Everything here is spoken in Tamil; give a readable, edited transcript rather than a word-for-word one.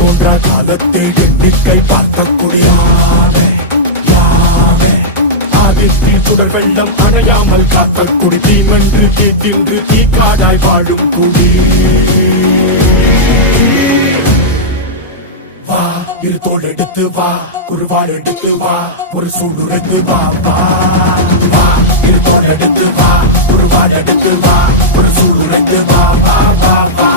தோன்றா காலத்தை எண்ணிக்கை பார்க்கக்கூடிய ஆதித்தில் சுடர் வெள்ளம் அணையாமல் காத்த குடி தீமென்று தீத்தின்று தீக்காடாய் வாழும் குடி வா இரு தோள் எடுத்து வா குருவாள் எடுத்து வா ஒரு சூடுரைத்து வா வா வா இரு தோள் எடுத்து வா குருவாள் எடுத்து வா ஒரு சூடுரைத்து வா வா வா வா